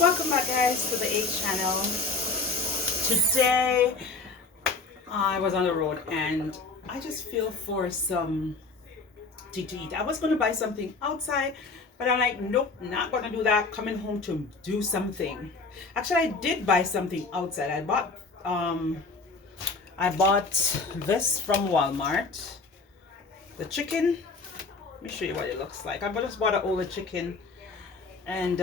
Welcome back, guys, to the A channel. Today I was on the road and I just feel for some to eat. I was going to buy something outside, but I'm like, nope, not going to do that. Coming home to do something. Actually, I did buy something outside. I bought this from Walmart. The chicken. Let me show you what it looks like. I just bought an older chicken, and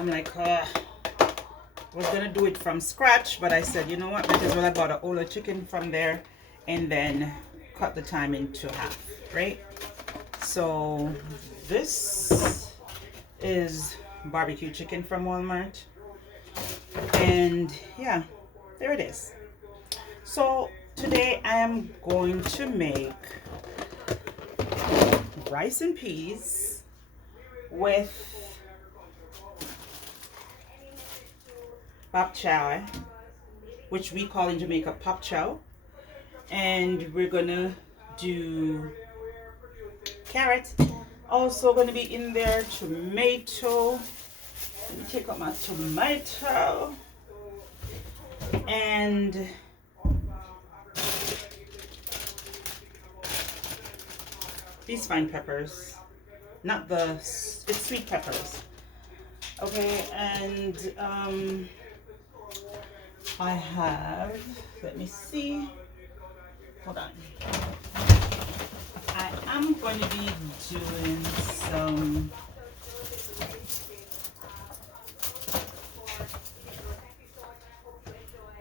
I'm like, was gonna do it from scratch, but I said, you know what, might as well I bought an older chicken from there and then cut the time into half, right? So this is barbecue chicken from Walmart, and yeah, there it is. So today I am going to make rice and peas with babchoy, which we call in Jamaica pop chow, and we're gonna do carrot. Also gonna be in there tomato. Let me take out my tomato and these fine peppers, not the it's sweet peppers. Okay, and I have, let me see, hold on. I am going to be doing some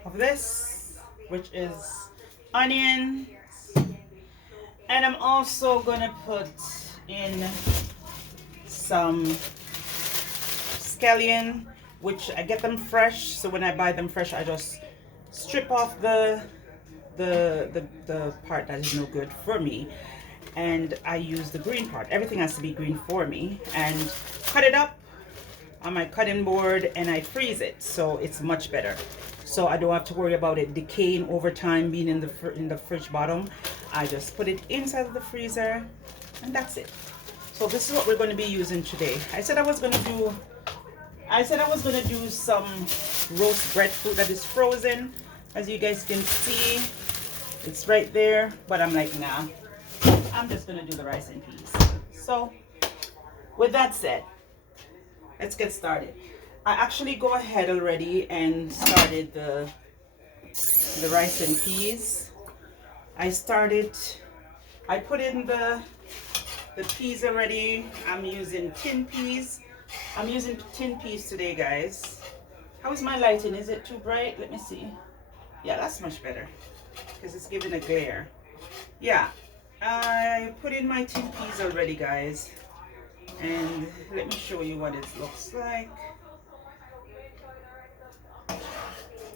of this, which is onion, and I'm also going to put in some scallion, which I get them fresh. So when I buy them fresh, I just strip off the part that is no good for me, and I use the green part. Everything has to be green for me, and cut it up on my cutting board, and I freeze it so it's much better. So I don't have to worry about it decaying over time, being in the fridge bottom. I just put it inside of the freezer, and that's it. So this is what we're going to be using today. I said I was going to do some roast breadfruit that is frozen. As you guys can see, it's right there, but I'm like, nah, I'm just gonna do the rice and peas. So with that said, let's get started. I actually go ahead already and started the rice and peas. I put in the peas already. I'm using tin peas. I'm using tin peas today, guys. How is my lighting? Is it too bright? Let me see. Yeah, that's much better because it's giving a glare. Yeah, I put in my tin peas already, guys, and let me show you what it looks like.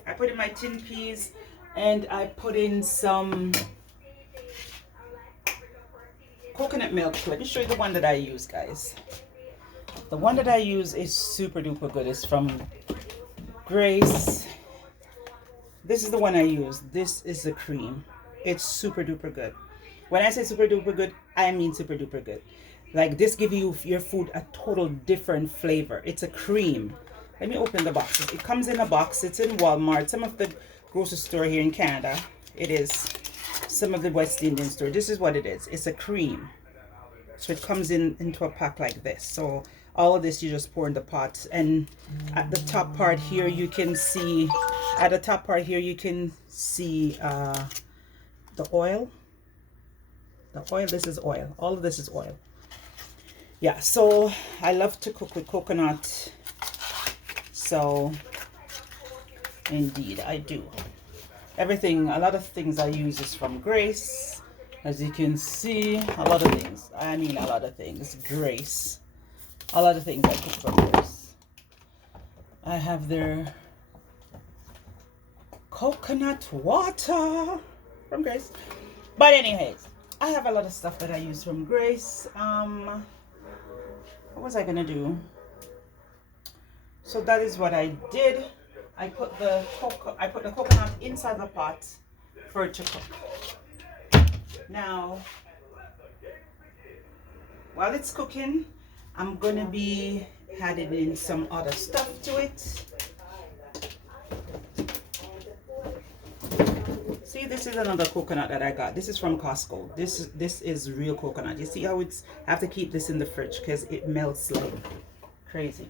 I put in my tin peas and I put in some coconut milk. Let me show you the one that I use, guys. The one that I use is super duper good. It's from Grace. This is the one I use. This is the cream. It's super duper good. When I say super duper good, I mean super duper good. Like, this gives you your food a total different flavor. It's a cream. Let me open the box. It comes in a box. It's in Walmart. Some of the grocery store here in Canada, it is. Some of the West Indian store. This is what it is. It's a cream. So it comes into a pack like this. So all of this you just pour in the pot, and at the top part here you can see the oil. This is oil. All of this is oil. Yeah, so I love to cook with coconut. So indeed I do. A lot of things I use is from Grace. As you can see, a lot of things. Grace. A lot of things I cook from Grace. I have their coconut water from Grace. But anyways, I have a lot of stuff that I use from Grace. What was I gonna do? So that is what I did. I put the coconut inside the pot for it to cook. Now, while it's cooking, I'm gonna be added in some other stuff to it. See, this is another coconut that I got. This is from Costco. This is real coconut. You see how it's, I have to keep this in the fridge because it melts like crazy.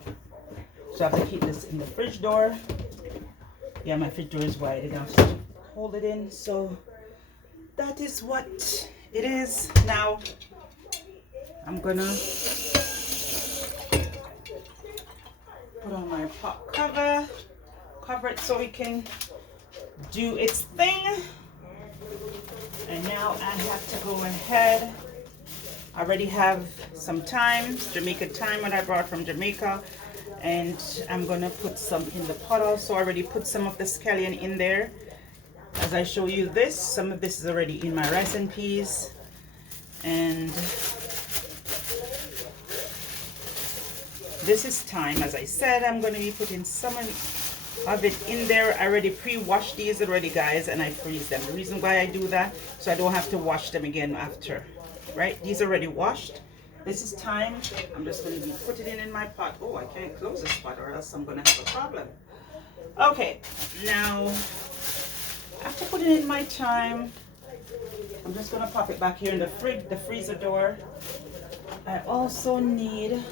So I have to keep this in the fridge door. Yeah, my fridge door is wide enough to hold it in. So that is what it is. Now I'm gonna put on my pot cover, cover it so it can do its thing. And now I have to go ahead. I already have some thyme, Jamaican thyme that I brought from Jamaica, and I'm gonna put some in the pot also. I already put some of the scallion in there. As I show you this, some of this is already in my rice and peas, and this is thyme. As I said, I'm going to be putting some of it in there. I already pre-washed these already, guys, and I freeze them. The reason why I do that, so I don't have to wash them again after, right? These are already washed. This is thyme. I'm just going to be putting it in my pot. Oh, I can't close this pot or else I'm going to have a problem. Okay, now after putting in my thyme, I'm just going to pop it back here in the freezer door. I also need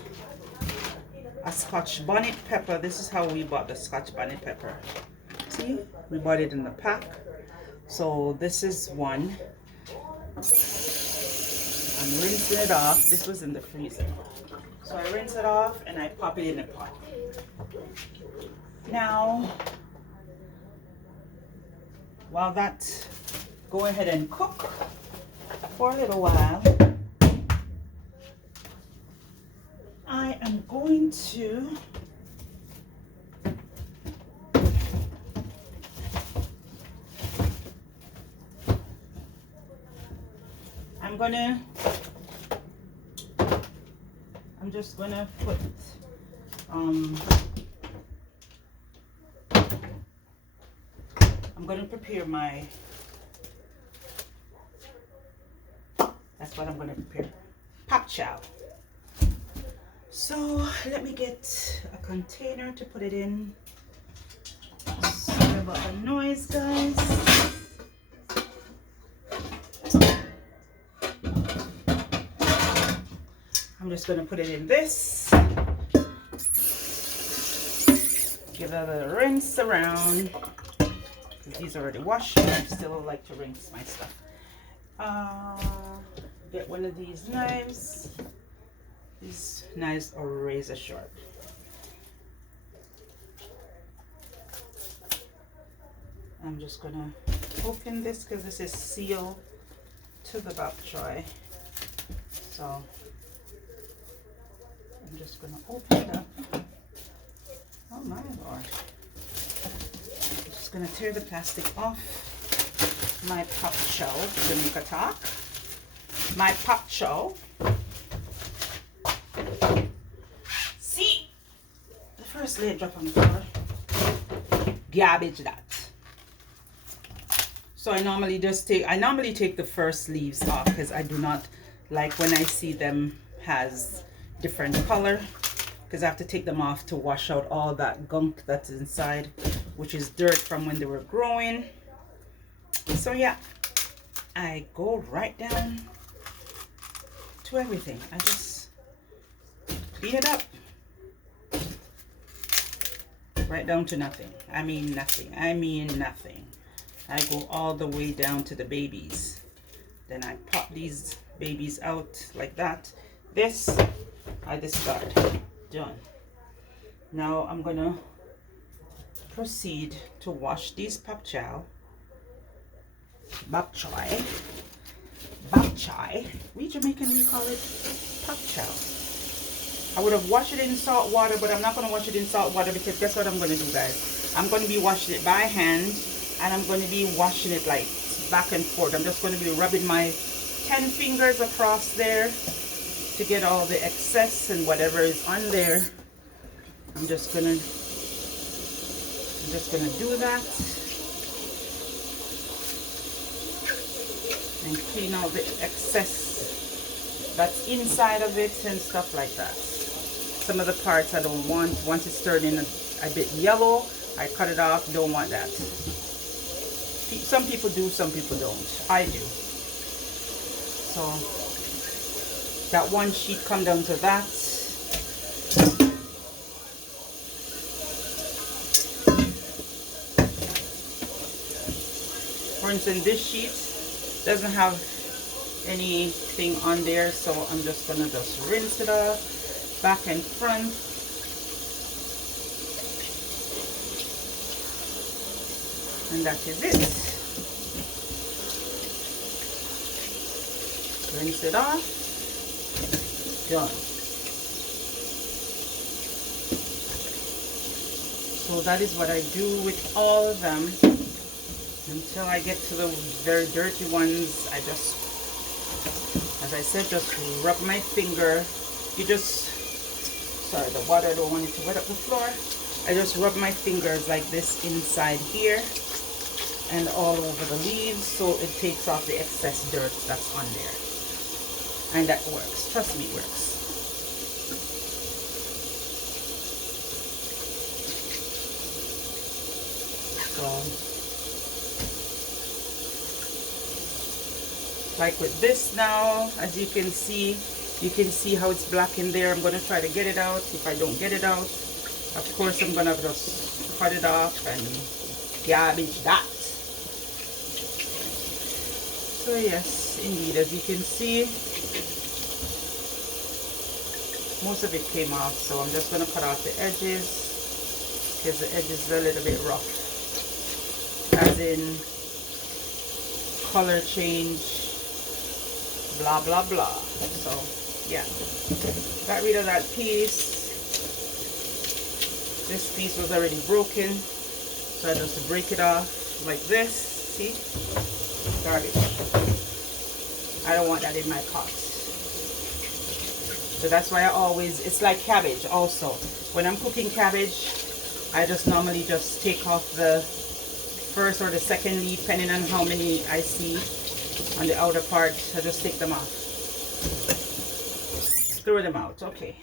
a Scotch bonnet pepper. This is how we bought the Scotch bonnet pepper. See, we bought it in the pack. So this is one. I'm rinsing it off. This was in the freezer. So I rinse it off and I pop it in the pot. Now, while that go ahead and cook for a little while, I am going to I'm just gonna put I'm gonna prepare my, that's what I'm gonna prepare, pak chow. So let me get a container to put it in. Sorry about the noise, guys. I'm just going to put it in this. Give it a little rinse around. These are already washed, but I still like to rinse my stuff. Get one of these knives. These knives are razor sharp. I'm just gonna open this because this is sealed to the bok choy. So I'm just gonna open it up. Oh my lord. I'm just gonna tear the plastic off my pak chow, Jamaica talk. My pak chow. See, the first layer drop on the floor. Garbage that. So I normally take the first leaves off because I do not like when I see them has different color, because I have to take them off to wash out all that gunk that's inside, which is dirt from when they were growing. So yeah, I go right down to everything. I just clean it up right down to nothing. I mean nothing. I mean nothing. I go all the way down to the babies. Then I pop these babies out like that. This I discard. Done. Now I'm gonna proceed to wash these bok choy. We Jamaican, we call it bok choy. I would have washed it in salt water, but I'm not going to wash it in salt water because guess what I'm going to do, guys? I'm going to be washing it by hand, and I'm going to be washing it like back and forth. I'm just going to be rubbing my 10 fingers across there to get all the excess and whatever is on there. I'm just gonna do that and clean out the excess that's inside of it and stuff like that. some of the parts I don't want. Once it's turning a bit yellow, I cut it off. Don't want that. Some people do, some people don't. I do. So that one sheet come down to that. For instance, this sheet doesn't have anything on there, so I'm just gonna just rinse it off back and front. And that is it. Rinse it off. Done. So that is what I do with all of them until I get to the very dirty ones. I just, as I said, just rub my finger. You just, sorry, the water, I don't want it to wet up the floor. I just rub my fingers like this inside here and all over the leaves, so it takes off the excess dirt that's on there. And that works. Trust me, it works. So, like with this now, as you can see how it's black in there. I'm going to try to get it out. If I don't get it out, of course I'm going to just cut it off and garbage that. So yes, indeed, as you can see, most of it came off, so I'm just going to cut off the edges because the edges are a little bit rough, as in color change, blah blah blah. So yeah, got rid of that piece. This piece was already broken, so I just break it off like this. See, garbage. I don't want that in my pot. So that's why I always, it's like cabbage also. When I'm cooking cabbage, I just normally just take off the first or the second leaf, depending on how many I see on the outer part. I just take them off. Throw them out. Okay.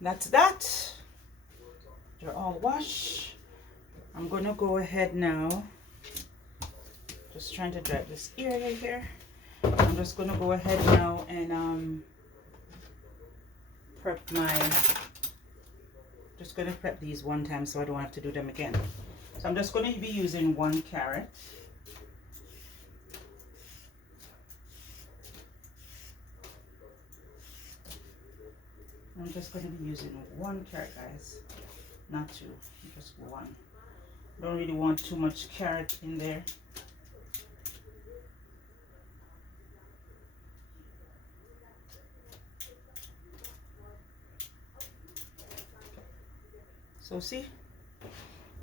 That's that. They're all washed. I'm going to go ahead now. Just trying to dry this area here. I'm just going to go ahead now and prep just going to prep these one time so I don't have to do them again. So I'm just going to be using 1 carrot. I'm just going to be using 1 carrot, guys, not 2, just 1. Don't really want too much carrot in there. So see,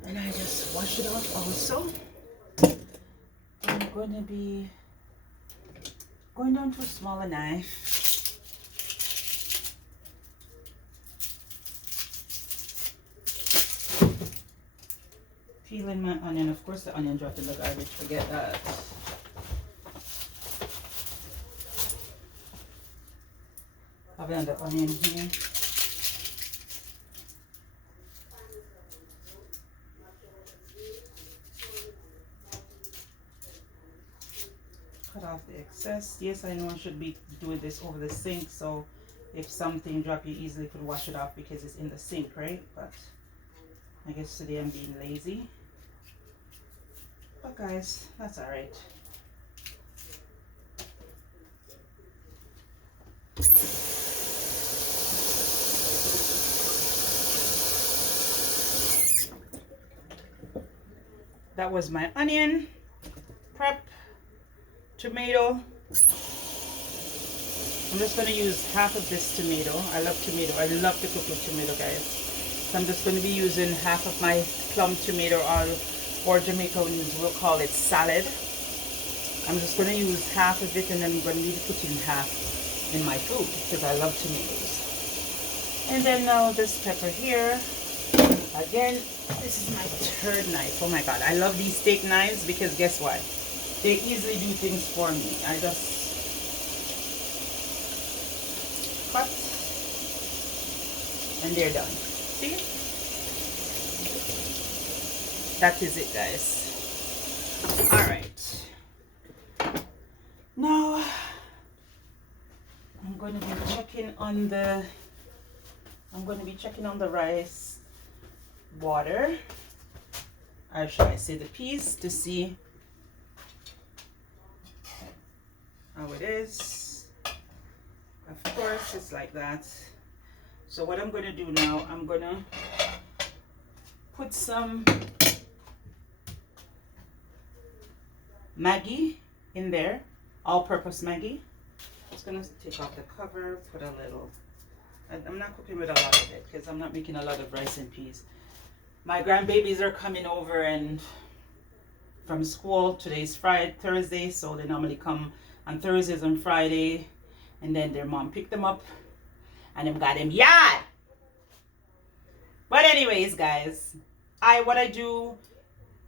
and I just wash it off also. I'm going to be going down to a smaller knife. Peeling my onion. Of course the onion dropped in the garbage, forget that. I've done the onion here. Cut off the excess. Yes, I know I should be doing this over the sink, so if something drop, you easily could wash it off because it's in the sink, right? But I guess today I'm being lazy. But guys, that's all right. That was my onion prep. Tomato. I'm just going to use half of this tomato. I love tomato. I love to cook with tomato, guys. So I'm just going to be using half of my plum tomato, or Jamaicans will call it salad. I'm just going to use half of it, and then I'm going to be putting half in my food because I love tomatoes. And then now this pepper here. Again, this is my 3rd knife. Oh my god, I love these steak knives because guess what? They easily do things for me. I just cut and they're done. See? That is it, guys. All right. Now I'm going to be checking on the rice water, or should I say the peas, to see how it is. Of course, it's like that. So what I'm going to do now, I'm going to put some Maggi in there, all-purpose Maggi. Just going to take off the cover, put a little. I'm not cooking with a lot of it because I'm not making a lot of rice and peas. My grandbabies are coming over and from school. Today's Thursday, so they normally come on Thursdays and Friday, and then their mom picked them up and them got them yard. But anyways, guys, what I do,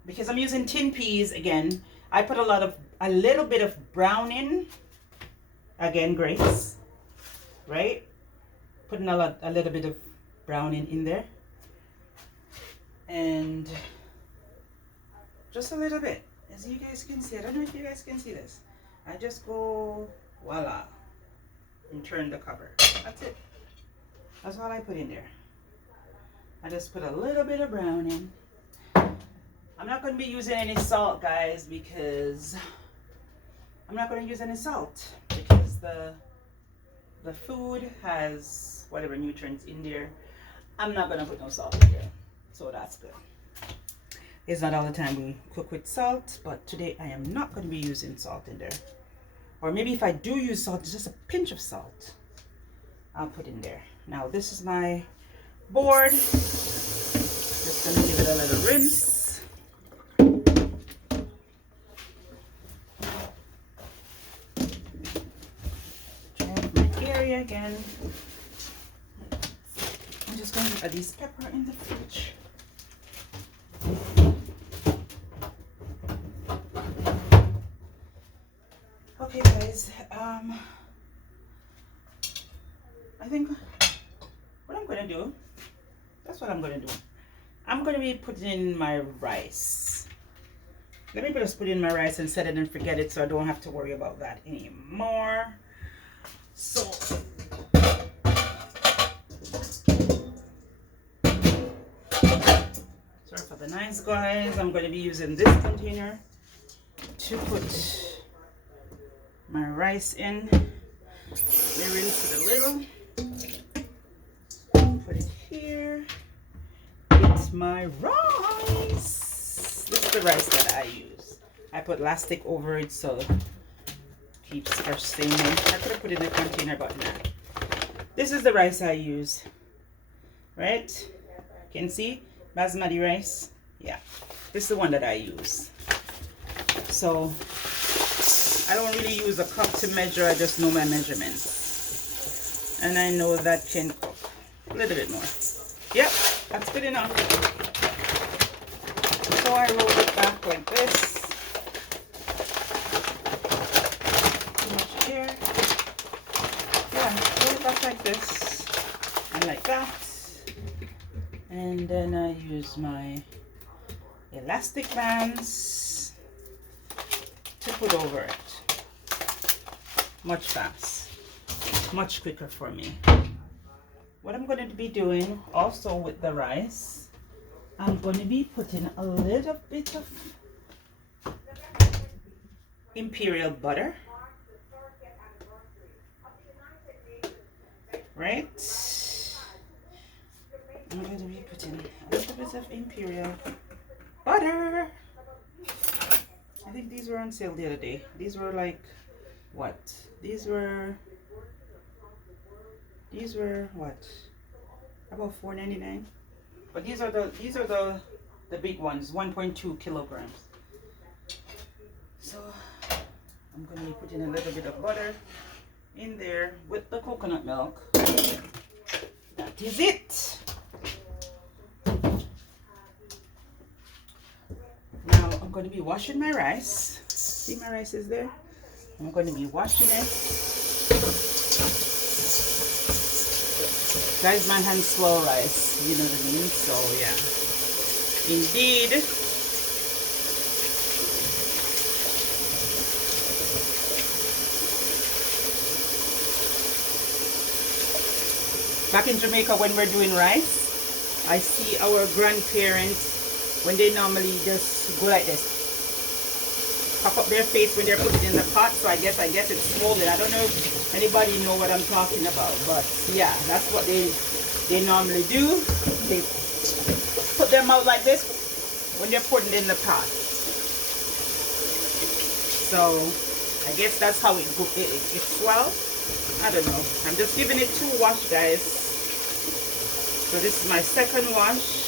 because I'm using tin peas again, I put a little bit of browning, again, Grace, right? Putting a little bit of browning in there, and just a little bit, as you guys can see. I don't know if you guys can see this. I just go voila and turn the cover. That's it. That's all I put in there. I just put a little bit of browning. I'm not going to be using any salt, guys, because the food has whatever nutrients in there. I'm not going to put no salt in there, so that's good. It's not all the time we cook with salt, but today I am not going to be using salt in there. Or maybe if I do use salt, just a pinch of salt I'll put in there. Now this is my board. Just going to give it a little rinse. Again, I'm just going to add this pepper in the fridge. Okay, guys, I think what I'm going to do, that's what I'm going to do. I'm going to be putting in my rice. Let me just put in my rice and set it and forget it, so I don't have to worry about that anymore. So, sorry for the noise, guys. I'm going to be using this container to put my rice in. Let me rinse it a little. Put it here. It's my rice. This is the rice that I use. I put elastic over it so keeps fresh steaming. I could have put it in a container, but nah. This is the rice I use, right? Can see basmati rice. Yeah, this is the one that I use. So I don't really use a cup to measure. I just know my measurements, and I know that can cook a little bit more. Yep, that's good enough. So I roll it back like this. Like this and like that, and then I use my elastic bands to put over it. Much much quicker for me. What I'm going to be doing also with the rice, I'm going to be putting a little bit of imperial butter. Right? I'm going to be putting a little bit of imperial butter. I think these were on sale the other day. These were like what? These were what? About $4.99. But these are the big ones, 1.2 kilograms. So I'm going to be putting a little bit of butter in there with the coconut milk. That is it. Now I'm going to be washing my rice. See, my rice is there. I'm going to be washing it. Guys, my hands swell rice, you know what I mean? So yeah, indeed. Back in Jamaica, when we're doing rice, I see our grandparents, when they normally just go like this, puff up their face when they're putting it in the pot. So I guess it's swollen. I don't know if anybody know what I'm talking about, but yeah, that's what they normally do. They put them out like this when they're putting it in the pot. So I guess that's how it swells. I don't know. I'm just giving it 2 wash, guys. So this is my second wash.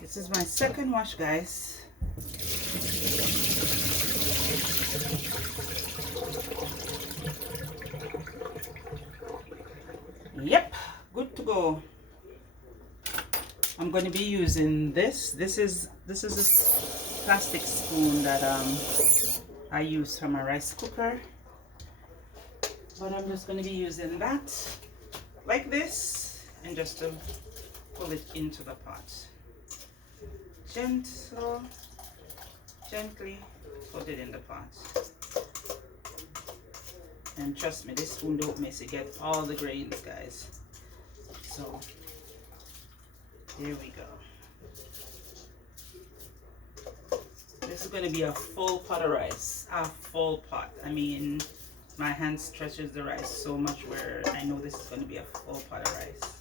This is my second wash, guys. Yep, good to go. I'm going to be using this. This is a plastic spoon that I use from a rice cooker. But I'm just going to be using that like this and just to pull it into the pot. Gently put it in the pot. And trust me, this spoon don't miss it. Get all the grains, guys. So there we go. This is going to be a full pot of rice. A full pot. I mean, my hand stretches the rice so much where I know this is going to be a full pot of rice.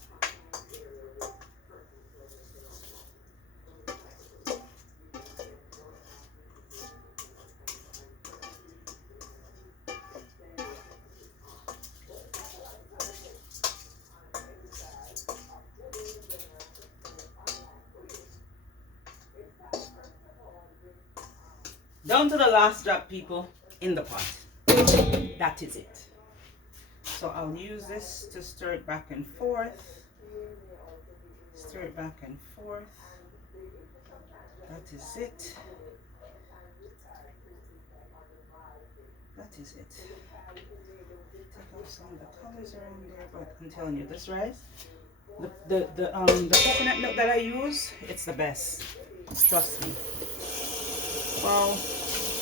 Down to the last drop, people, in the pot. That is it. So I'll use this to stir it back and forth. Stir it back and forth. That is it. That is it. Take off some of the colors around there, but I'm telling you, this rice, the coconut milk that I use, it's the best. Trust me. Well,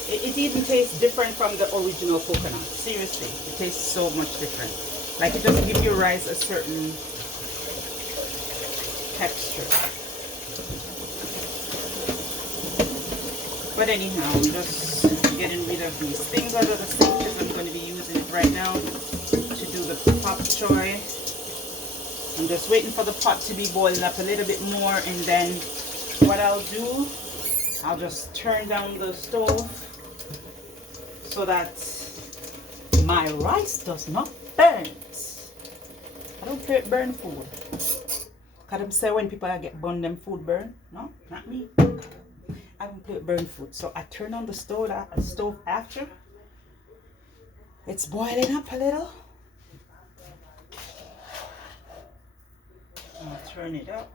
it even tastes different from the original coconut. Seriously, it tastes so much different. Like it just gives your rice a certain texture. But anyhow, I'm just getting rid of these things out of the sink because I'm going to be using it right now to do the pop choy. I'm just waiting for the pot to be boiling up a little bit more, and then what I'll do, I'll just turn down the stove so that my rice does not burn. I don't care if burn food. Because them say when people get burned, them food burn. No, not me. I don't play with burn food. So I turn on the stove after it's boiling up a little. I'll turn it up.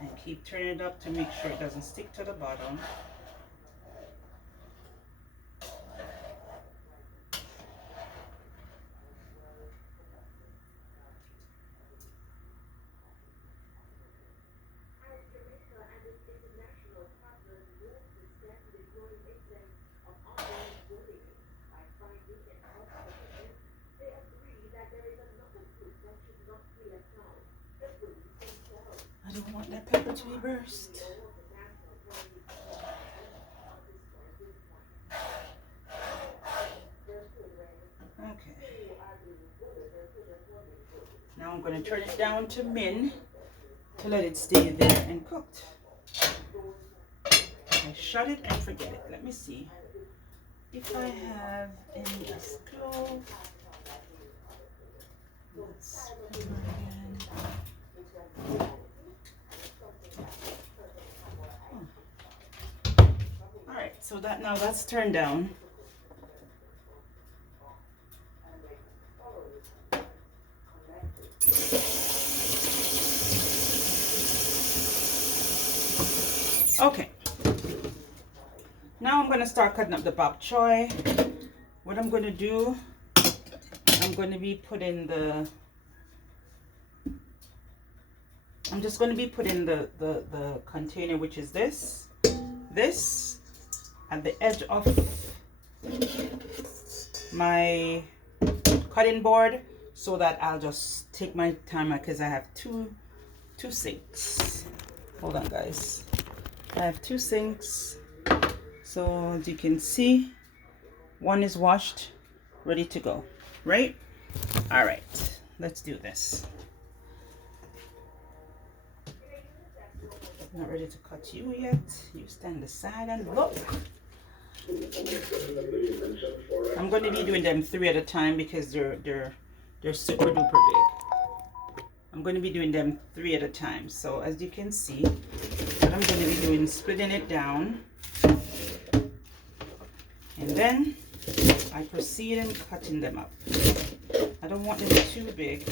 And keep turning it up to make sure it doesn't stick to the bottom. I don't want that pepper to be burst. Okay. Now I'm going to turn it down to min to let it stay there and cooked. I shut it and forget it. Let me see if I have in this clove. Let's pepper again. Alright, so now that's turned down. Okay. Now I'm going to start cutting up the bok choy. What I'm going to do I'm going to be putting the container, which is this at the edge of my cutting board, so that I'll just take my time, because I have two sinks. Hold on, guys. I have 2 sinks. So as you can see, one is washed, ready to go, right? All right, let's do this. Not ready to cut you yet. You stand aside and look. I'm going to be doing them 3 at a time because they're super duper big. I'm going to be doing them 3 at a time. So as you can see, what I'm going to be doing is splitting it down, and then I proceed in cutting them up. I don't want them too big.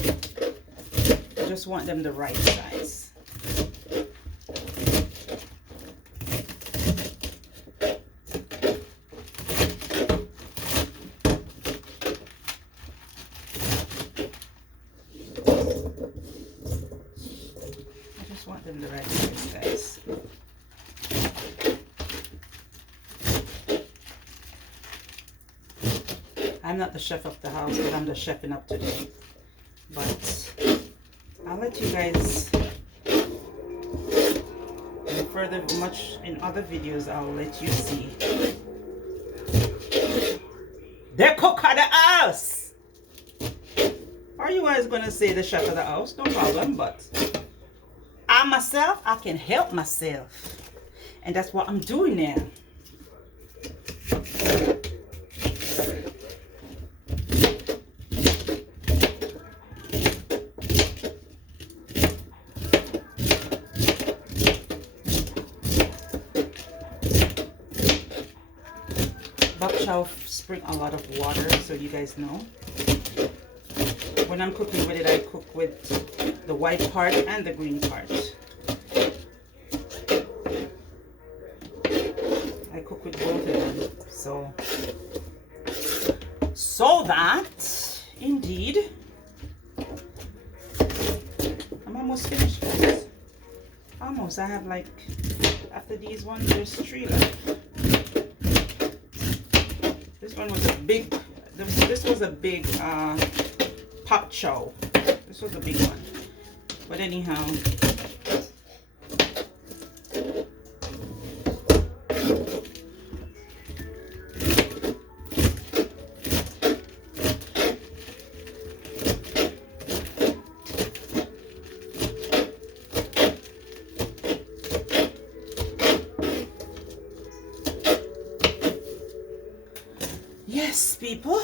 I just want them the right size. The right size, guys. I'm not the chef of the house, but I'm the chefing up today. But I'll let you guys, in other videos, I'll let you see. The cook of the house! Are you guys gonna say the chef of the house? No problem, but I myself, I can help myself. And that's what I'm doing now. Bok choy spring a lot of water, so you guys know. When I'm cooking with it, I cook with the white part and the green part. I cook with both of them. So that, indeed, I'm almost finished, guys. Almost. I have like, after these ones, there's 3 left. This one was a big, this was a big bok choy. This was a big one. But anyhow, yes, people,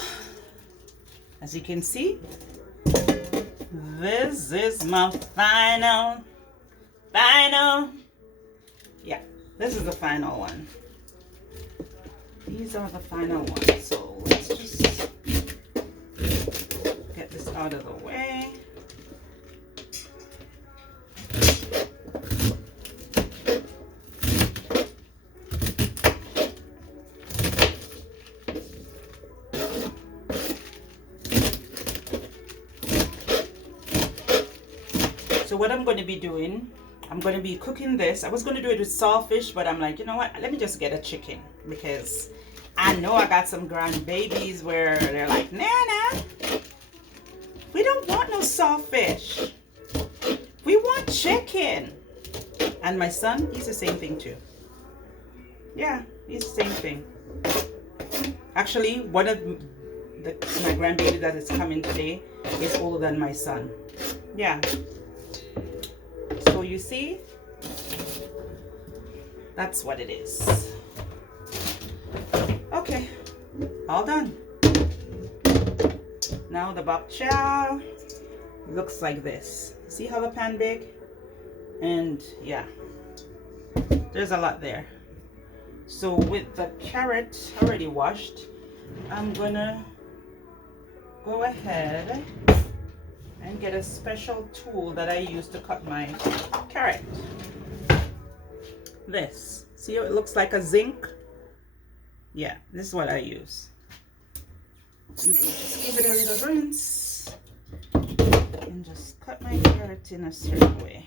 as you can see, this is my final, yeah, this is the final one. These are the final ones. So let's just get this out of the way. So what I'm going to be doing, I'm going to be cooking this. I was going to do it with saltfish, but I'm like, you know what? Let me just get a chicken, because I know I got some grandbabies where they're like, Nana, we don't want no saltfish. We want chicken. And my son, he's the same thing too. Yeah, he's the same thing. Actually, one of my grandbaby that is coming today is older than my son. Yeah. So you see, that's what it is. Okay, all done. Now the bok choy looks like this. See how the pan big? And yeah, there's a lot there. So with the carrot already washed, I'm gonna go ahead and get a special tool that I use to cut my carrot. This. See how it looks like a zinc? Yeah, this is what I use. And then just give it a little rinse and just cut my carrot in a certain way.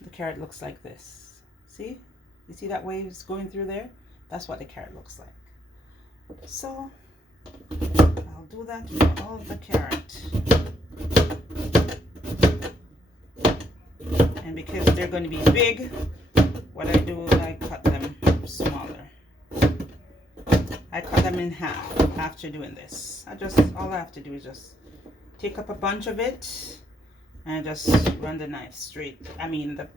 The carrot looks like this. See? You see that waves going through there? That's what the carrot looks like. So I'll do that with all of the carrot. And because they're going to be big, what I do is I cut them smaller. I cut them in half after doing this. All I have to do is just take up a bunch of it and just run the knife straight. The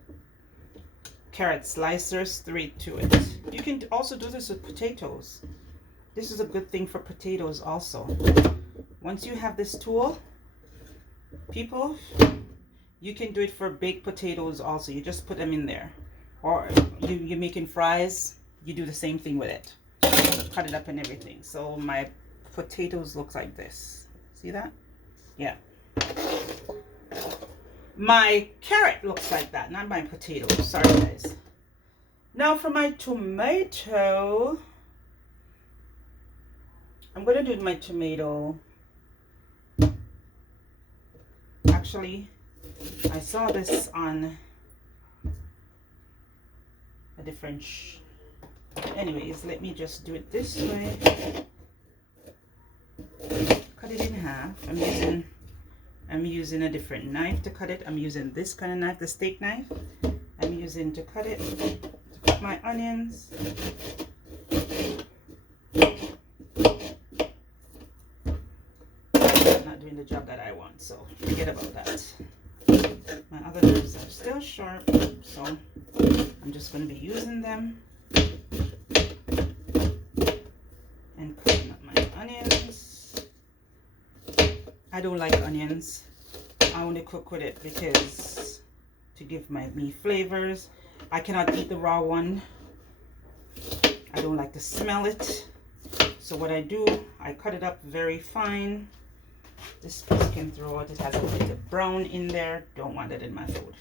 carrot slicer straight to it. You can also do this with potatoes. This is a good thing for potatoes also. Once you have this tool, people, you can do it for baked potatoes also. You just put them in there. Or you're making fries, you do the same thing with it. Cut it up and everything. So my potatoes look like this. See that? Yeah. My carrot looks like that, not my potatoes. Sorry guys. Now for my tomato, I'm going to do my tomato. Actually, I saw this on a different anyways, let me just do it this way. Cut it in half. I'm using a different knife to cut it. I'm using this kind of knife, the steak knife. I'm using to cut it, to cut my onions. Not doing the job that I want, so forget about that. My other knives are still sharp, so I'm just going to be using them and cutting up my onions. I don't like onions. I only cook with it because to give me flavors. I cannot eat the raw one. I don't like to smell it. So what I do, I cut it up very fine. This piece can throw it. It has a bit of brown in there. Don't want it in my food.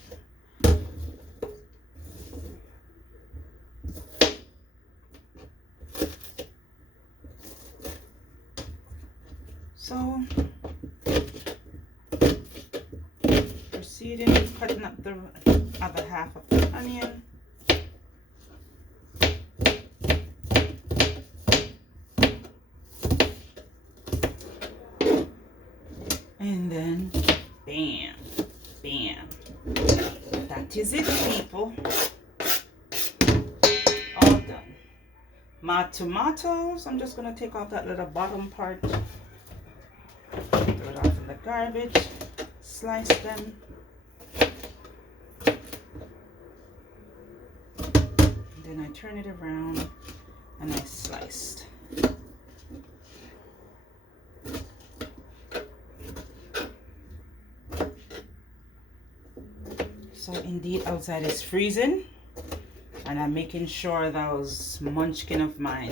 So, proceeding, cutting up the other half of the onion. And then, bam, bam. That is it, people. All done. My tomatoes, I'm just going to take off that little bottom part. Throw it off in the garbage. Slice them. And then I turn it around and I sliced. So indeed outside is freezing and I'm making sure those munchkin of mine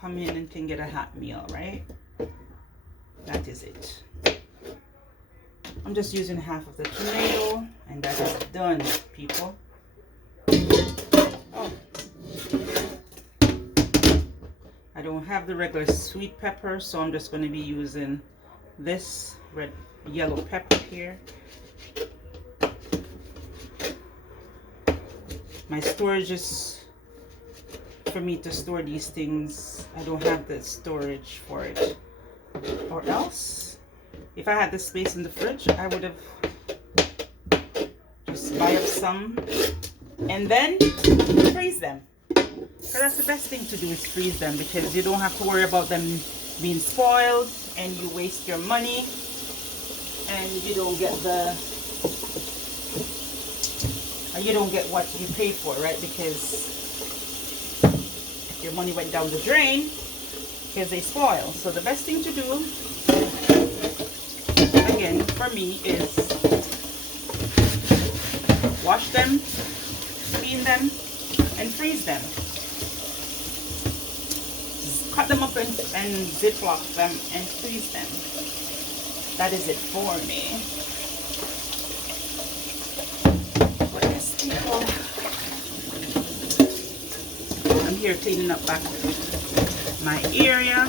come in and can get a hot meal, right? That is it. I'm just using half of the tomato and that is done, people. Oh. I don't have the regular sweet pepper, so I'm just going to be using this yellow pepper here. My storage is for me to store these things. I don't have the storage for it, or else if I had the space in the fridge I would have just buy up some and then freeze them, because that's the best thing to do, is freeze them, because you don't have to worry about them being spoiled and you waste your money and you don't get what you pay for, right? Because your money went down the drain because they spoil. So the best thing to do, again, for me, is wash them, clean them, and freeze them. Cut them up and ziplock them and freeze them. That is it for me. Put people. I'm here cleaning up back my area.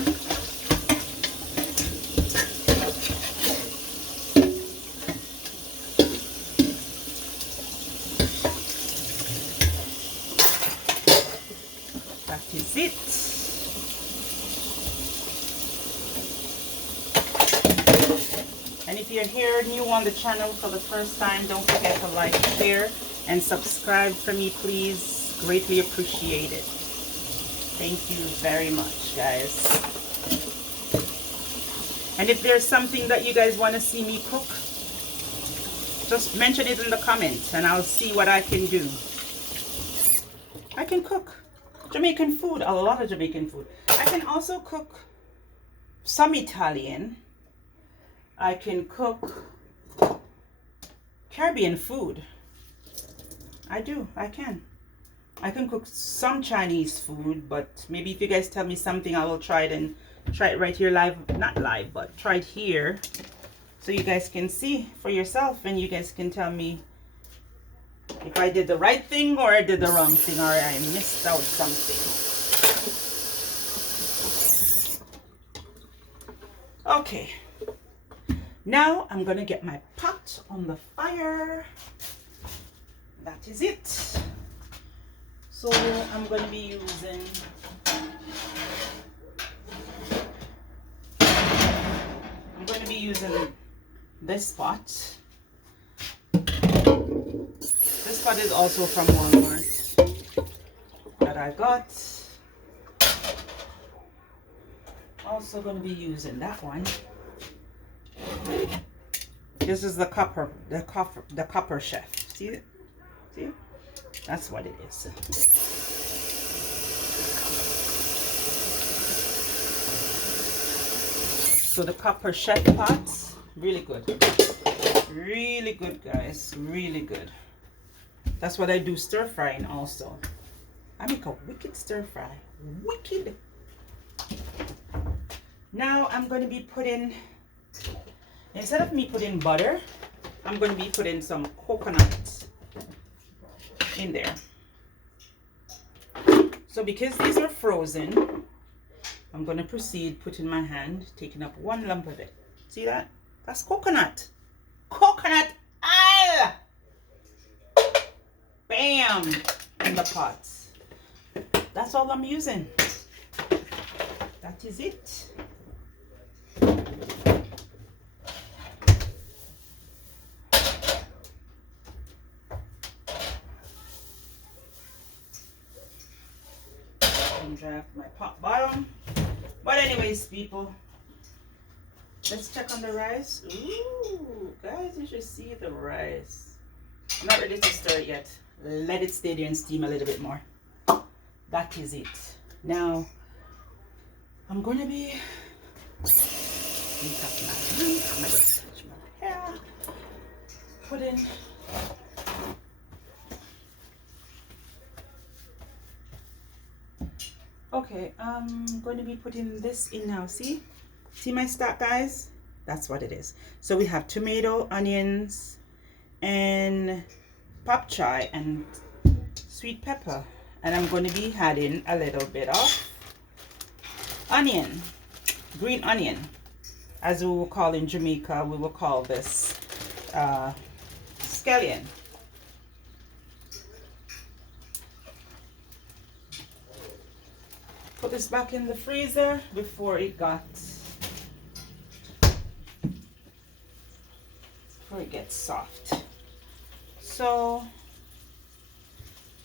That is it. And if you're here new on the channel for the first time, don't forget to like, share, and subscribe for me, please. Greatly appreciate it. Thank you very much, guys. And if there's something that you guys want to see me cook, just mention it in the comments and I'll see what I can do. I can cook Jamaican food, a lot of Jamaican food. I can also cook some Italian. I can cook Caribbean food. I can. I can cook some Chinese food, but maybe if you guys tell me something, I will try it and try it right here live. Not live, but try it here so you guys can see for yourself and you guys can tell me if I did the right thing or I did the wrong thing or I missed out something. Okay. Now I'm gonna get my pot on the fire. That is it. So I'm gonna be using this pot. This pot is also from Walmart that I got. Also gonna be using that one. This is the copper chef. See it? See it? That's what it is. So the copper chef pot, really good. Really good, guys. Really good. That's what I do stir frying also. I make a wicked stir fry. Wicked. Now I'm going to be putting, instead of me putting butter, I'm going to be putting some coconut in there. So because these are frozen, I'm going to proceed putting my hand, taking up one lump of it. See that? That's coconut. Coconut oil! Bam! In the pot. That's all I'm using. That is it. Draft my pot bottom. But anyways, people, let's check on the rice. Ooh, guys, you should see the rice. I'm not ready to stir it yet. Let it stay there and steam a little bit more. That is it. Now I'm gonna be putting okay, I'm going to be putting this in now. See my stock, guys? That's what it is. So we have tomato, onions, and babchoy and sweet pepper, and I'm going to be adding a little bit of onion, green onion, as we will call in Jamaica. We will call this scallion. Put this back in the freezer before it gets soft. So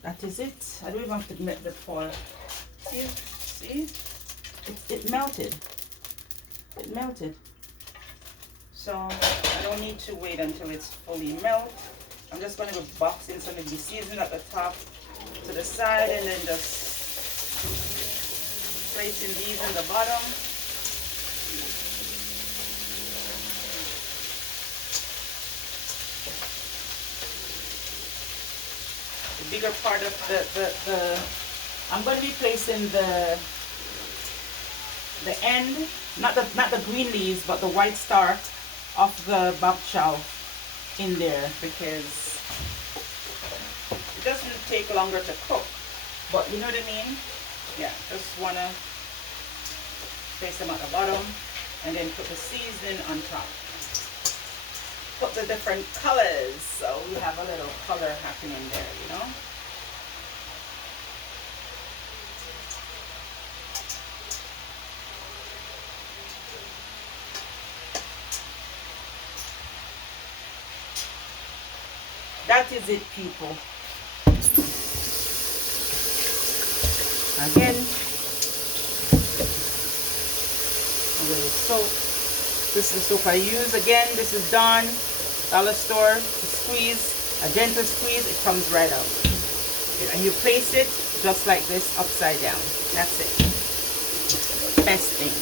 that is it. I don't even have to make the foil. See? It melted. It melted. So I don't need to wait until it's fully melted. I'm just going to go boxing some of the seasoning at the top, to the side, and then just placing these in the bottom. The bigger part of the I'm going to be placing the end, not the green leaves, but the white star of the babchoy in there, because take longer to cook. But you know what I mean? Yeah, just wanna place them at the bottom and then put the seasoning on top. Put the different colors so we have a little color happening there, you know? That is it, people. Again, a little soap. This is the soap I use. Again, this is Dawn, dollar store. Squeeze, a gentle squeeze, it comes right out. And you place it just like this, upside down. That's it. Best thing.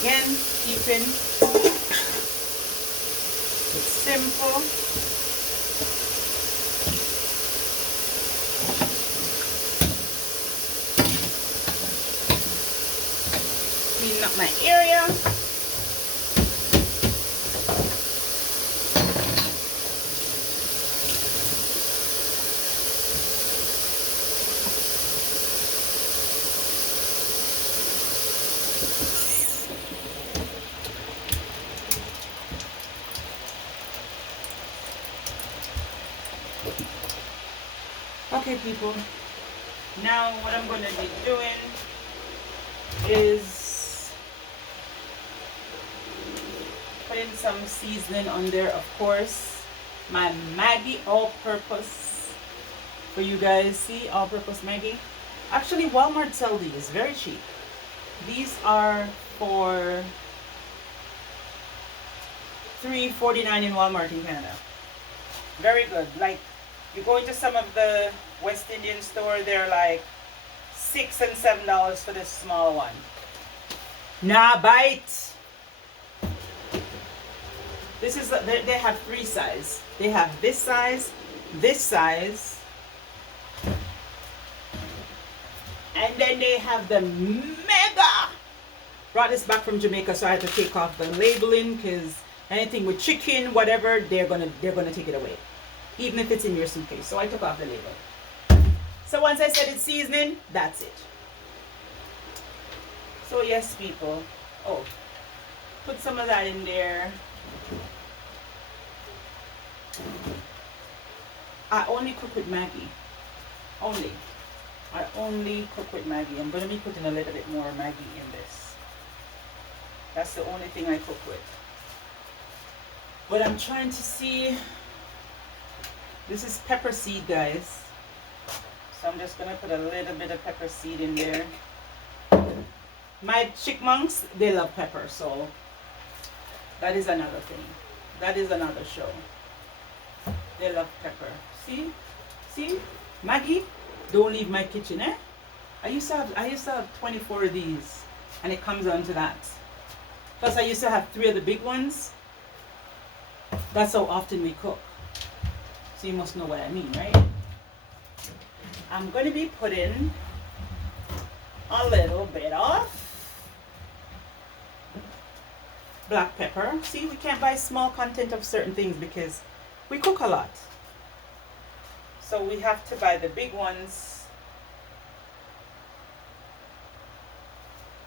Again, keeping it simple. Clean up my area. Okay, people, now what I'm going to be doing is putting some seasoning on there, of course. My Maggi all-purpose for you guys. See, all-purpose Maggi. Actually, Walmart sell these very cheap. These are for $3.49 in Walmart in Canada. Very good. Like, you go into some of the West Indian store, they're like $6 and $7 for this small one. Nah, bite. This is, they have 3 sizes. They have this size, and then they have the mega. Brought this back from Jamaica, so I had to take off the labeling because anything with chicken, whatever, they're gonna take it away, even if it's in your suitcase. So I took off the label. So once I said it's seasoning, that's it. So yes, people. Oh, put some of that in there. I only cook with Maggi. I only cook with Maggi. I'm going to be putting a little bit more Maggi in this. That's the only thing I cook with. But I'm trying to see. This is pepper seed, guys. So I'm just going to put a little bit of pepper seed in there. My chipmunks, they love pepper. So that is another thing. That is another show. They love pepper. See? See? Maggi, don't leave my kitchen, eh? I used to have 24 of these. And it comes down to that. Plus I used to have 3 of the big ones. That's how often we cook. So you must know what I mean, right? I'm going to be putting a little bit of black pepper. See, we can't buy small content of certain things because we cook a lot. So we have to buy the big ones.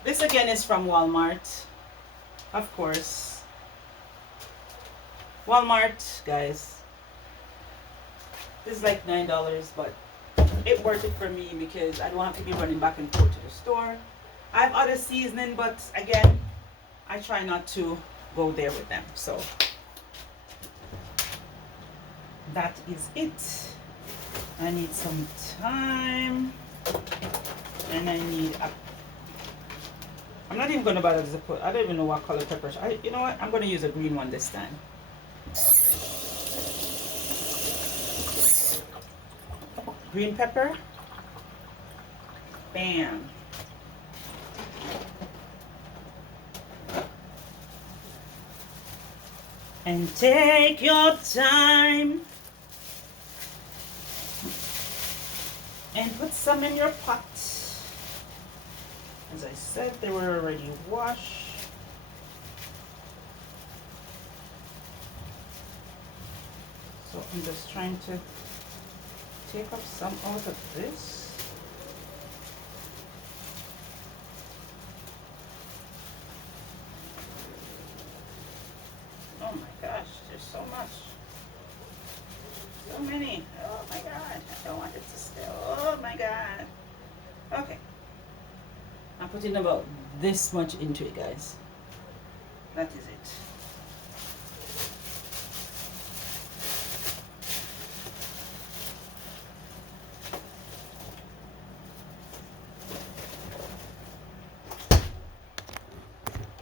This again is from Walmart, of course. Walmart, guys. This is like $9, but it worth it for me because I don't have to be running back and forth to the store. I have other seasoning, but again, I try not to go there with them. So that is it. I need some thyme, and I need I'm not even going to bother to put, I don't even know what color pepper. You know what? I'm going to use a green one this time. Green pepper. Bam. And take your time. and put some in your pot. As I said, they were already washed. So I'm just trying to take up some out of this. Oh my gosh, there's so much. So many. Oh my god. I don't want it to spill. Oh my god. Okay. I'm putting about this much into it, guys. That is it.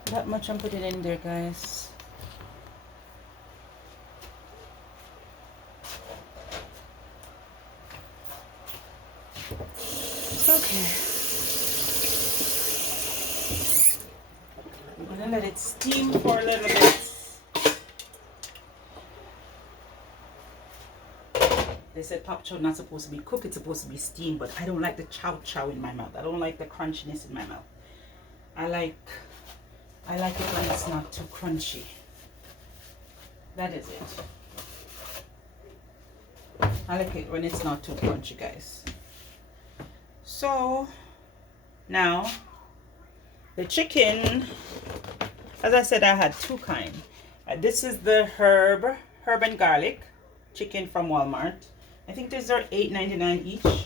That much I'm putting in there, guys. Okay. I'm gonna let it steam for a little bit. They said pop chow not supposed to be cooked, it's supposed to be steamed, but I don't like the chow chow in my mouth. I don't like the crunchiness in my mouth. I like it when it's not too crunchy. That is it. I like it when it's not too crunchy, guys. So now the chicken, as I said, I had two kinds. This is the herb and garlic chicken from Walmart. I think these are $8.99 each.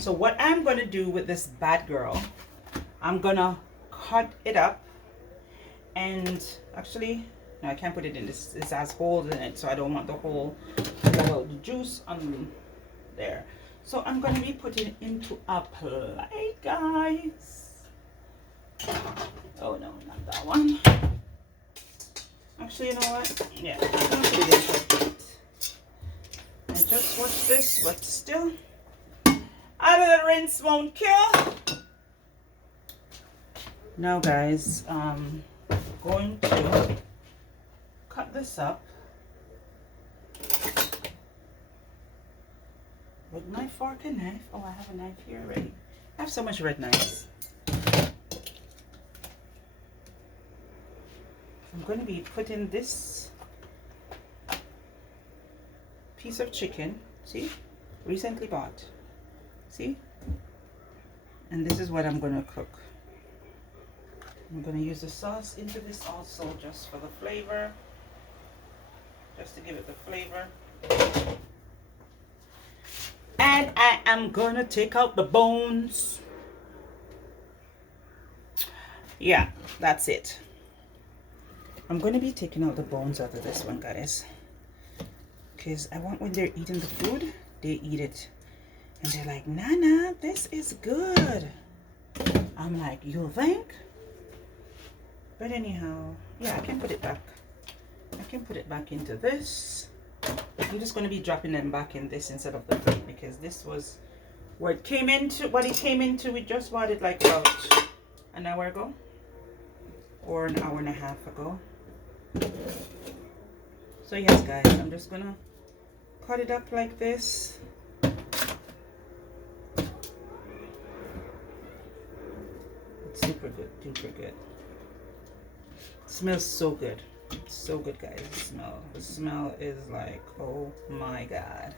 So what I'm gonna do with this bad girl, I'm gonna cut it up, and actually no, I can't put it in this. This has holes in it, so I don't want the whole the juice on there. So I'm gonna be putting it into a plate, guys. Oh no, not that one. Actually, you know what? Yeah, I'm gonna put it into a plate. I just watched this, but still, a little rinse won't kill. Now, guys, going to cut this up with my fork and knife. Oh, I have a knife here already. I have so much red knives. I'm going to be putting this piece of chicken, see, recently bought, see, and this is what I'm going to cook. I'm going to use the sauce into this also, just for the flavor, just to give it the flavor. And I am going to take out the bones. Yeah, that's it. I'm going to be taking out the bones out of this one, guys, because I want when they're eating the food, they eat it and they're like, Nana, this is good. I'm like, you think? But anyhow, yeah, I can put it back. I can put it back into this. I'm just going to be dropping them back in this instead of the plate, because this was where it came into, what it came into. We just bought it like about an hour ago or an hour and a half ago. So yes, guys, I'm just gonna cut it up like this. It's super good, super good. It smells so good. It's so good, guys. The smell is like, oh my god.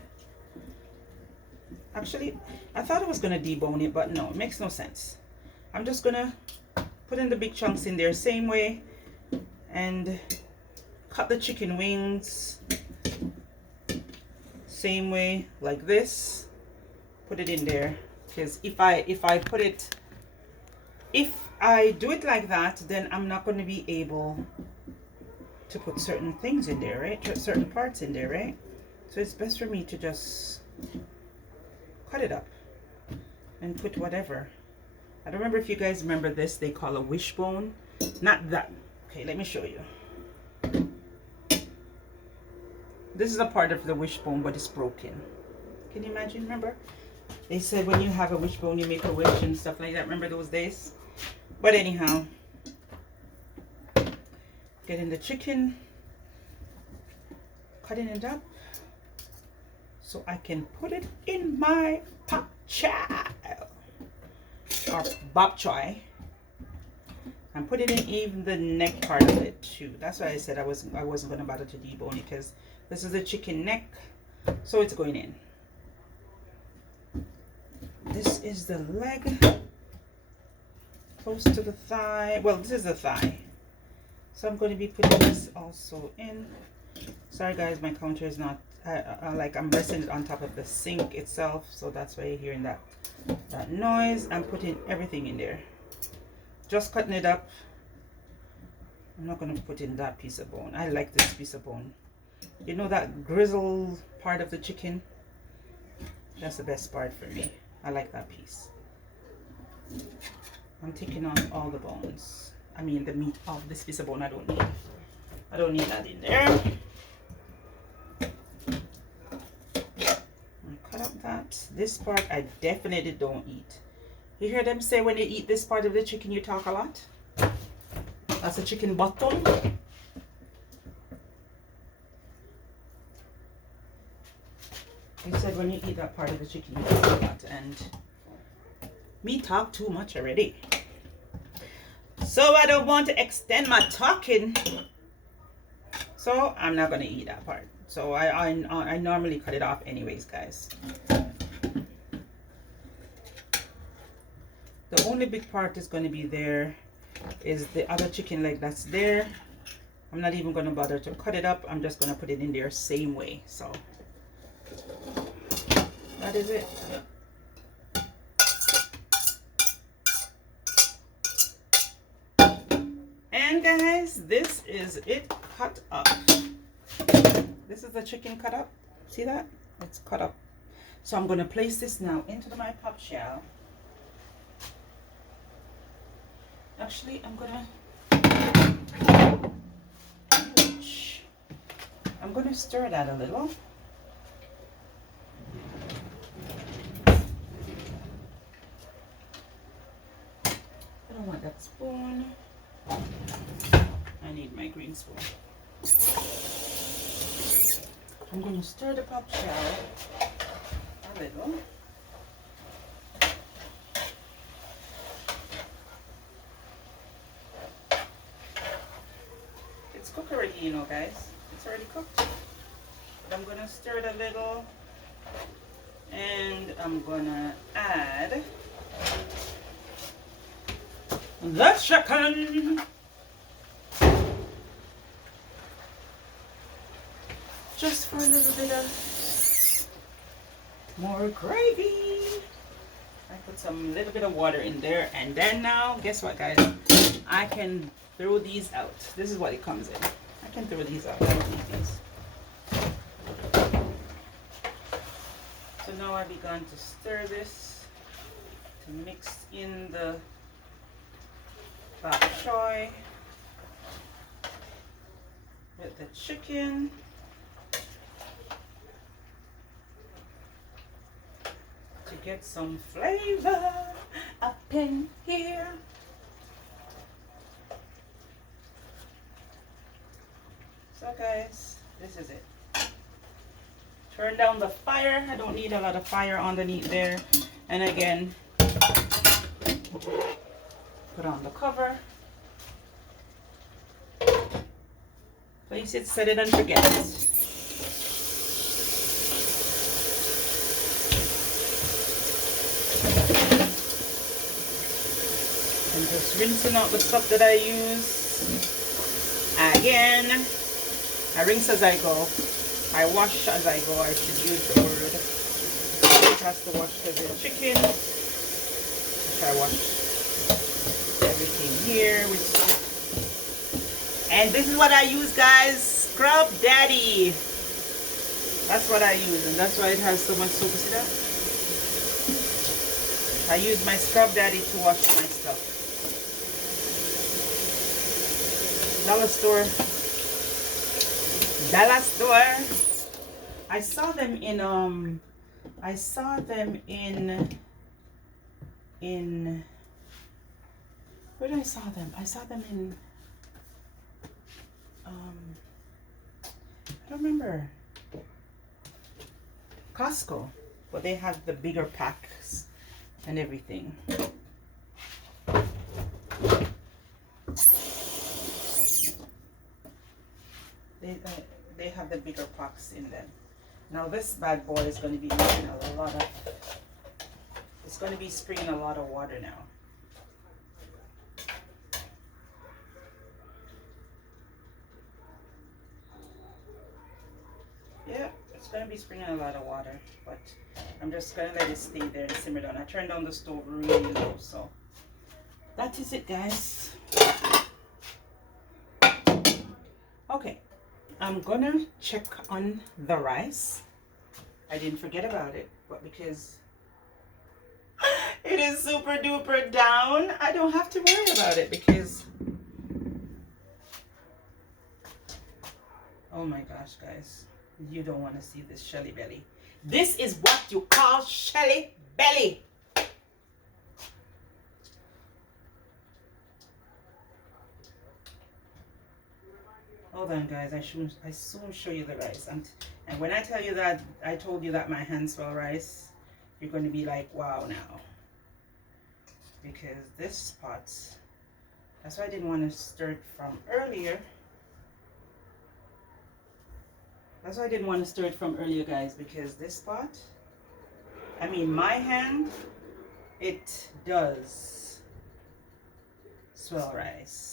Actually, I thought I was gonna debone it, but no, it makes no sense. I'm just gonna put in the big chunks in there same way, and cut the chicken wings same way, like this. Put it in there, because if I do it like that, then I'm not going to be able to put certain things in there, right? Certain parts in there, right? So it's best for me to just cut it up and put whatever. I don't remember if you guys remember this. They call a wishbone. Not that. Okay, let me show you. This is a part of the wishbone, but it's broken. Can you imagine? Remember? They said when you have a wishbone, you make a wish and stuff like that. Remember those days? But anyhow, getting the chicken, cutting it up so I can put it in my pot choy or bok choy. I'm putting in even the neck part of it too. That's why I said I wasn't going to bother to debone it, because this is the chicken neck, so it's going in. This is the leg, close to the thigh. Well, this is the thigh, so I'm going to be putting this also in. Sorry guys, my counter is not like I'm resting it on top of the sink itself, so that's why you're hearing that noise. I'm putting everything in there, just cutting it up. I'm not going to put in that piece of bone. I like this piece of bone. You know that grizzle part of the chicken? That's the best part for me. I like that piece. I'm taking on all the bones. I mean the meat of this piece of bone. I don't need that in there. Cut up that. This part I definitely don't eat. You hear them say when you eat this part of the chicken you talk a lot? That's a chicken bottom. They said when you eat that part of the chicken you talk a lot, and me talk too much already. So I don't want to extend my talking. So I'm not gonna eat that part. So I normally cut it off anyways, guys. The only big part is going to be there is the other chicken leg that's there. I'm not even going to bother to cut it up. I'm just going to put it in there same way. So that is it. And guys, this is it cut up. This is the chicken cut up. See that? It's cut up. So I'm going to place this now into my pop shell. Actually, I'm gonna stir that a little. I don't want that spoon. I need my green spoon. I'm gonna stir the pop shell a little. It's cooked already, you know, guys. It's already cooked. But I'm gonna stir it a little, and I'm gonna add the chicken. Just for a little bit of more gravy. I put some little bit of water in there, and then now, guess what, guys? I can throw these out. This is what it comes in. I can throw these out. I don't need these. So now I've begun to stir this to mix in the bok choy with the chicken. To get some flavor up in here. So guys, this is it. Turn down the fire. I don't need a lot of fire underneath there. And again, put on the cover. Place it, set it, and forget it. And just rinsing out the stuff that I use. Again, I rinse as I go. I wash as I go. I should use the word. It has to wash the chicken. Which I wash everything here. And this is what I use, guys. Scrub Daddy. That's what I use, and that's why it has so much soap. See that? I use my Scrub Daddy to wash my stuff. Dollar store. I saw them in where did I saw them? I saw them in I don't remember. Costco, but they have the bigger packs and everything. They have the bigger packs in them. Now this bad boy is going to be using a lot of, it's going to be spraying a lot of water now. Yeah, it's going to be spraying a lot of water, but I'm just going to let it stay there and simmer down. I turned down the stove really low, so that is it, guys. Okay, I'm gonna check on the rice. I didn't forget about it, but because it is super duper down, I don't have to worry about it because, oh my gosh, guys, you don't want to see this Shelly belly. This is what you call Shelly belly. Hold on, guys. I soon show you the rice. And when I tell you that, I told you that my hands smell rice, you're going to be like, wow, now. Because this pot, that's why I didn't want to stir it from earlier. That's why I didn't want to stir it from earlier, guys, because this pot, I mean, my hand, it does smell rice.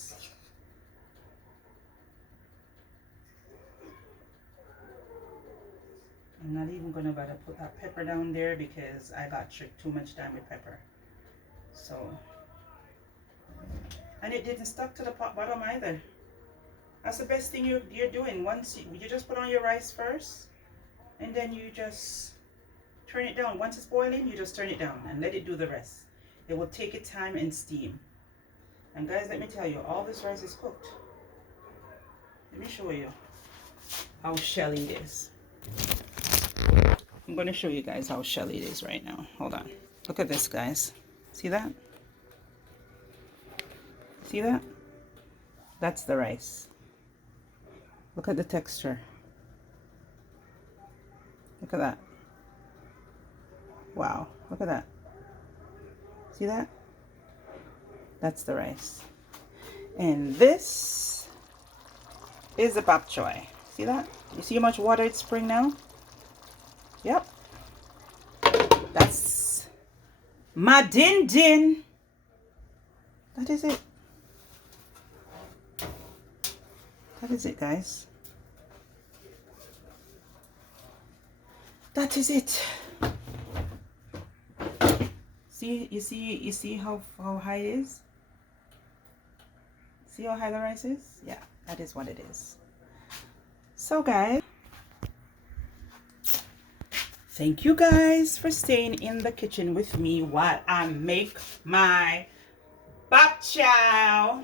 I'm not even going to bother put that pepper down there because I got tricked too much time with pepper. So, and it didn't stuck to the pot bottom either. That's the best thing you're doing. Once you just put on your rice first, and then you just turn it down. Once it's boiling, you just turn it down and let it do the rest. It will take its time and steam. And guys, let me tell you, all this rice is cooked. Let me show you how shelly it is. I'm going to show you guys how shelly it is right now. Hold on. Look at this, guys. See that? See that? That's the rice. Look at the texture. Look at that. Wow. Look at that. See that? That's the rice. And this is the babchoy. See that? You see how much water it's spraying now? Yep. That's my din din. That is it. That is it, guys. That is it. See, you see how high it is? See how high the rice is? Yeah, that is what it is. So guys, thank you guys for staying in the kitchen with me while I make my babchoy,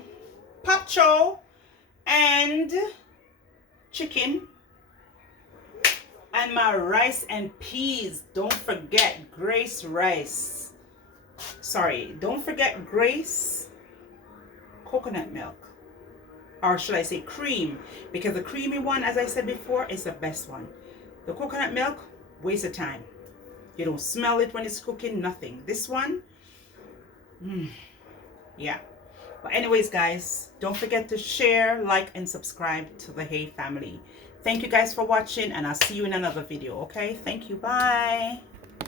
and chicken and my rice and peas. Don't forget Grace rice. Sorry, don't forget Grace coconut milk. Or should I say cream? Because the creamy one, as I said before, is the best one. The coconut milk, waste of time. You don't smell it when it's cooking, nothing. This one, yeah. But anyways, guys, don't forget to share, like, and subscribe to the Hey family. Thank you guys for watching, and I'll see you in another video, okay? Thank you. Bye.